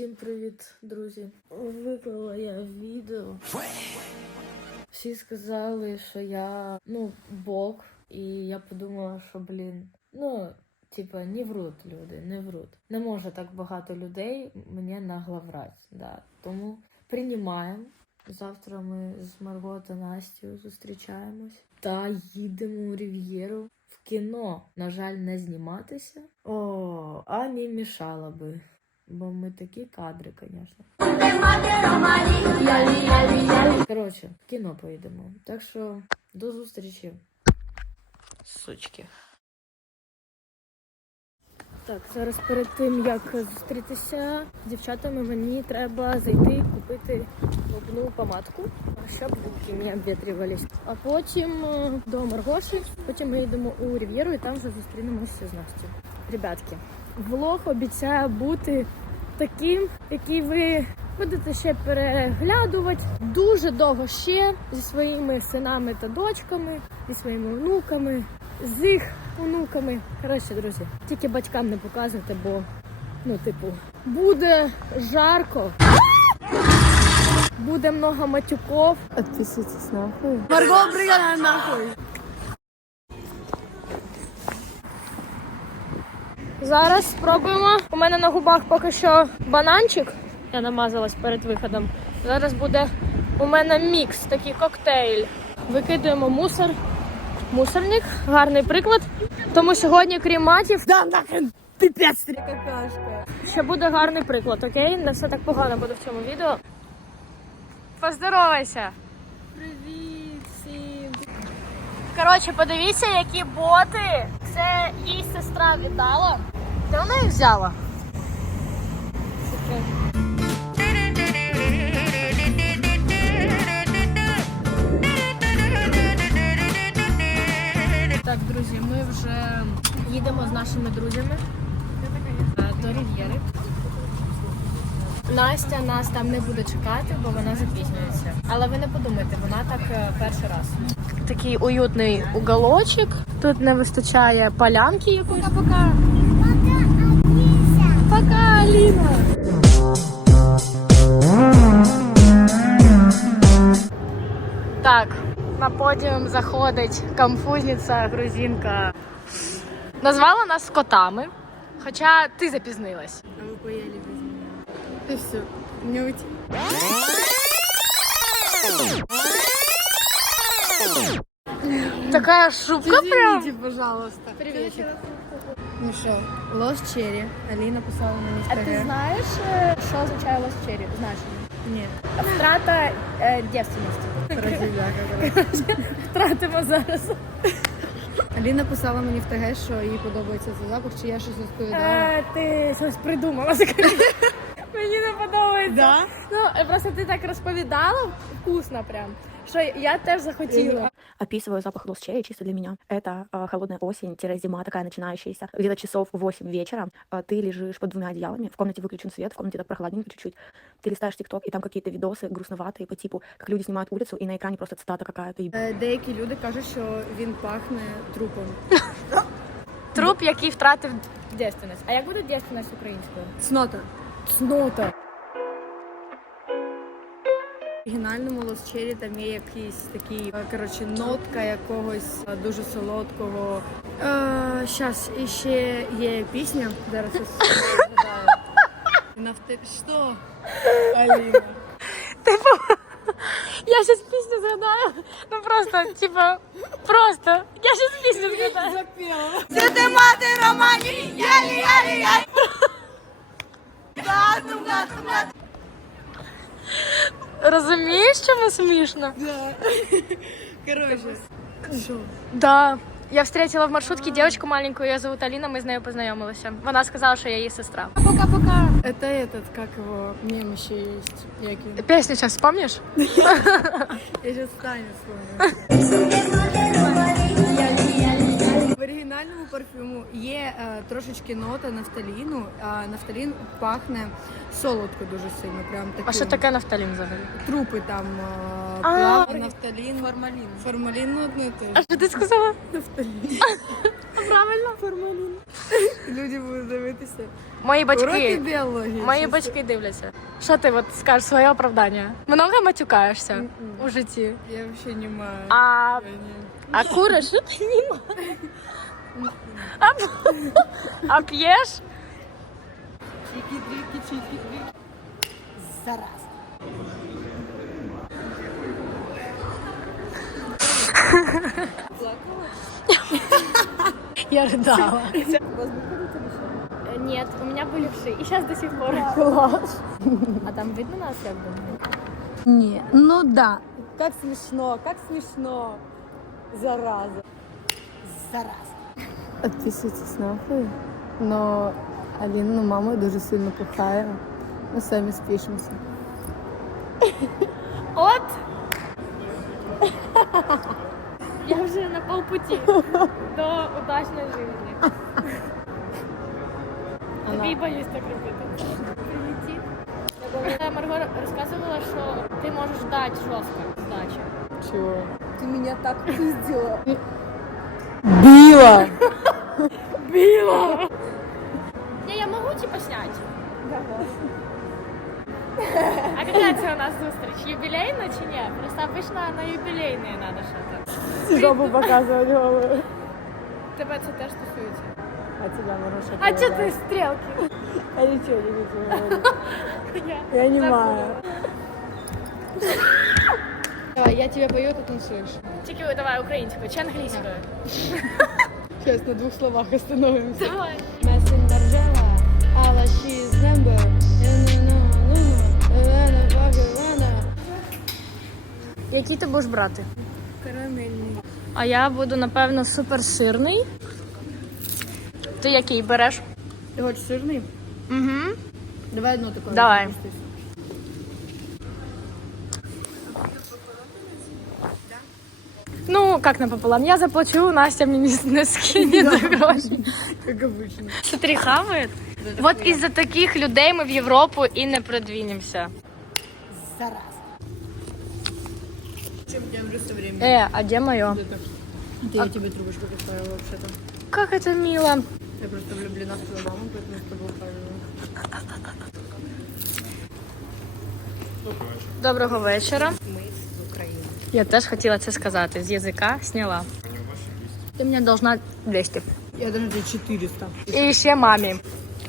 Всім привіт, друзі. Виклала я відео. Всі сказали, що я ну, Бог, і я подумала, що блін, ну, типа, не врут люди, не врут. Не може так багато людей мені нагло врать. Да. Тому приймаємо. Завтра ми з Марго та Настю зустрічаємось та їдемо у Рів'єру в кіно. На жаль, не зніматися. О, а не мішало би. Бо ми такі кадри, звісно. Коротше, в кіно поїдемо. Так що до зустрічі. Сучки. Так, зараз перед тим як зустрітися з дівчатами, мені треба зайти купити губну помадку, щоб губки не обвітрювались. А потім е, до Маргоші, потім ми йдемо у Рів'єру і там вже зустрінемося з Настю. Ребятки, влог обіцяє бути таким, який ви будете ще переглядувати дуже довго ще зі своїми синами та дочками, зі своїми онуками, з їх онуками. Коротше, друзі, тільки батькам не показуйте, бо ну, типу, буде жарко. Буде много матюков. Отписуйтесь нахуй. Марго, бригада нахуй. Зараз спробуємо. У мене на губах поки що бананчик. Я намазалась перед виходом. Зараз буде у мене мікс, такий коктейль. Викидуємо мусор. Мусорник, гарний приклад. Тому сьогодні, крім матів, Да нахрен, пипец ты какашка. ще буде гарний приклад, окей? Не все так погано буде в цьому відео. Поздоровайся! Привіт. Коротше, подивіться, які боти. Це їй сестра віддала. Де вона їх взяла? Так, друзі, ми вже їдемо з нашими друзями е, до Рів'єри. Настя нас там не буде чекати, бо вона запізнюється. Але ви не подумайте, вона так е, перший раз. Такий уютний уголочок. Тут не вистачає полянки якоїсь. Пока. Пока, Аліна. Так, на подіум заходить конфузниця грузинка. Назвала нас котами, хоча ти запізнилась. А вы поели без меня. И все. Не уйти. Такая шубка прям. Извините, пожалуйста. Привет. Ну що, лос черри. Аліна писала мені в А ти знаєш, що означає лос-чері? Знаєш? Ні. Втрата е, дівственності. Розівляка, коротше. Втратимо зараз. Аліна писала мені в ТГ, що їй подобається цей запах, чи я щось розповідала. Е, ти щось придумала скажи. Мені не подобається. Да? Ну, е, просто ти так розповідала вкусно прям, що я теж захотіла. Описываю запах лос черри чисто для меня. Это э, холодная осень-зима, такая начинающаяся. Где-то часов в 8 вечера э, ты лежишь под двумя одеялами, в комнате выключен свет, в комнате так прохладненько чуть-чуть. Ты листаешь ТикТок, и там какие-то видосы грустноватые по типу, как люди снимают улицу, и на экране просто цитата какая-то. и Е, Деякі люди кажуть, що він пахне трупом. Труп, який втратив дівственність. А як буде дівственність українською? Цнота. Цнота. В оригінальному Лос Черрі там є якийсь такий, е, коротше, нотка якогось е, дуже солодкого. Е, Щас, ще є пісня. Зараз я згадаю. Що? Аліна. Я щас пісню згадаю. Ну просто, типа, просто. Я щас пісню згадаю. Запіла. Святи мати Романі, ялі, ялі, ялі. Гадну, гадну, гадну. Розумієш, чому смішно? Да. Коротше. Що? Да. Я встретила в маршрутке девочку маленькую, ее зовут Алина, мы с нею познайомилися. Вона сказала, що я її сестра. Пока-пока. Это этот, как его, мем еще есть. Який. Песню сейчас вспомнишь? Я сейчас танец вспомню. Оригінальному парфюму є е, трошечки нота нафталіну, а нафталін пахне солодко дуже сильно. Прям таким. А що таке нафталін взагалі? Трупи там е, А. плавають. Нафталін, формалін. Формалін, ну одне і те А ж. що ти сказала? Нафталін. правильно? Формалін. Люди будуть дивитися. Мої Уроки батьки. біології. Мої чисто. батьки дивляться. Що ти от скажеш своє оправдання? Много матюкаєшся у житті. Я взагалі не маю. А, а куриш? А, а п'єш? Чики-дрики, чики-дрики. Зараз. Я рыдала. Нет, у меня были вши. И сейчас до сих пор. Класс. А там видно нас как бы? Не, ну да. Как смешно, как смешно. Зараза. Зараз. Підписуйтесь на Афи. Но Аліну мама дуже сильно кохає. Ми самі спішимося. От! Я вже на полпуті до удачної жизни. Тобі боюсь так робити. Прилетить. Е, Марго розказувала, що ти можеш дати жорстко здачі. Чого? Ти мене так пиздила. Біла! Біла! Не, я можу типа снять. А какая це у нас зустріч? Юбілейна чи ні? Просто обычно на юбілейне надо щось. Жопу показувати голову. Тебе це теж стосується. А тебя Маруша А чого ти стрілки? А нічого не хочу говорити. Я не маю. Давай, я тебя пою, ты танцуешь. Тільки давай українською чи англійською. Сейчас на двух словах остановимся. Давай. Алла she's number. Який ти будеш брати? Карамельний. А я буду, напевно, суперсирний. Ти який береш? Ти хочеш сирний? Угу. Давай одну таку. Давай. Ну, как напополам? Я заплачу, Настя мне не, не скинет гроші. Как обычно. Смотри, хавает. Вот из-за таких людей мы в Европу и не продвинемся. Зараз. Чем у тебя просто время? Э, а где мое? Я тебе трубочку поставила вообще-то. Как это мило. Я просто влюблена в твою маму, поэтому с тобой ухаживаю. Доброго вечора. Ми з України. Я теж хотіла це сказати. З язика сняла. Ти мені должна 200. Я даже за 400. І ще мамі.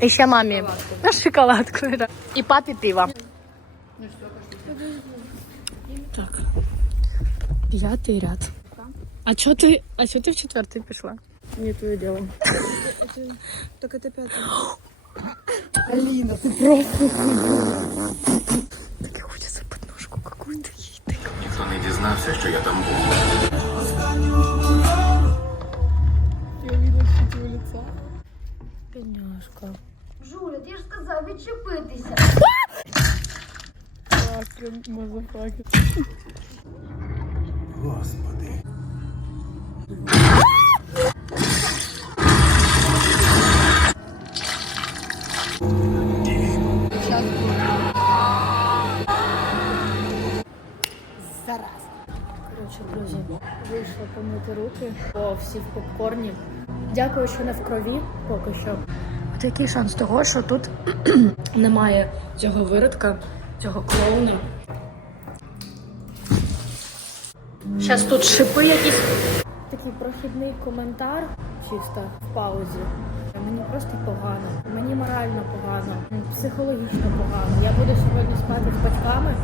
І ще мамі. На шоколадку. да. І папі пиво. Так. П'ятий ряд. А чого ти, а чого ти в четвертий пішла? Не твое дело. Так это пятое. Алина, ты просто... дізнався, що я там був. Я видела чуть его лица. Пеняшка. Жуля, ти ж сказав відчепитися. Fucking motherfucker. Господи. Друзі, вийшла помити руки, бо всі в попкорні. Дякую, що не в крові поки що. От який шанс того, що тут немає цього виродка, цього клоуна. Зараз тут шипи якісь. Такий прохідний коментар, чисто в паузі. Мені просто погано, мені морально погано, психологічно погано. Я буду сьогодні спати з батьками.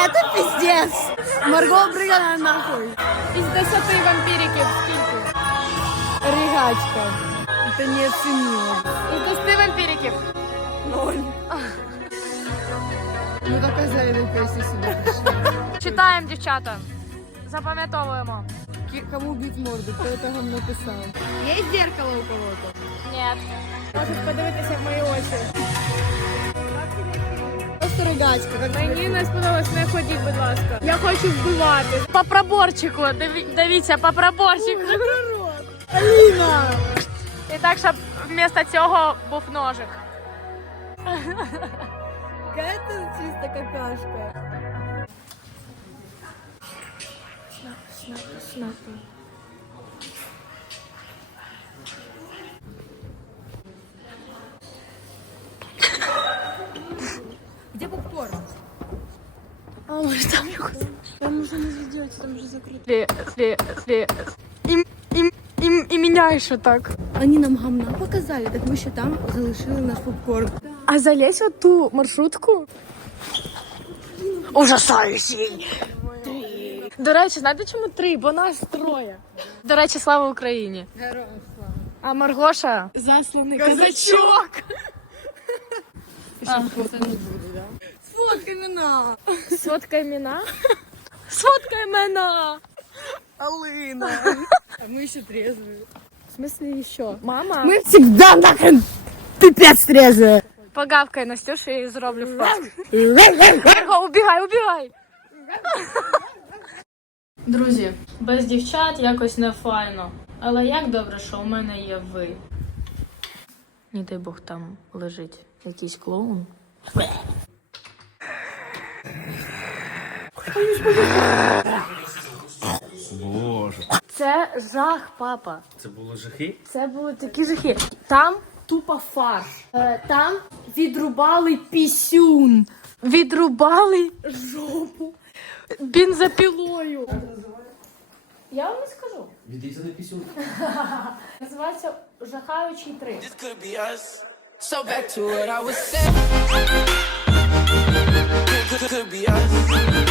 Это пиздец! Марго прыгала нахуй. Із 10 вампіриків скільки? Рыгачка. Это не оценила. Із 10 вампіриків. Ну так хозяин песни сюда пришли. Читаємо, дівчата. Запам'ятовуємо. Кому бить морду? Кто это вам написал? Есть зеркало у кого-то? Ні. Можеш подивитися в мої очі. Просто рыгачка. Как Мені не сподобалось, не ходіть, будь ласка. Я хочу вбивати. По проборчику. Диві- Дивіться, по проборчику. Алина! І так, щоб вмісто цього був ножик. Какая-то чисто какашка. Снапа, снапа. Где попкорн? А, он же там лежит. Там нужно не сделать, там уже закрыто. Ле, ле, ле. Им, им, им, и меня еще так. Они нам гамна показали, так мы еще там залишили наш попкорн. А залезь вот ту маршрутку? Ужасающий! До речі, знаєте чому три? Бо нас троє. До речі, слава Україні. Героям слава. А Маргоша засланий козачок. А. Сфоткай мене! Сфоткай імена. Сфоткай мене. Алина! А ми ще трезві. В смысле еще? Мама, Ми всегда нахрен пипец трезві! погавкай Настюша і зроблю фотку. Марго, убігай, убігай. Друзі, без дівчат якось не файно. Але як добре, що у мене є ви. Не дай Бог там лежить якийсь клоун. Боже. Це жах, папа. Це були жахи? Це були такі жахи. Там тупо фарш. Е, там відрубали пісюн. Відрубали жопу бензопілою. Я вам не скажу. Відійся на пісню. Називається Жахаючий 3. could be us. So back to what I was saying. Could, could, could be us.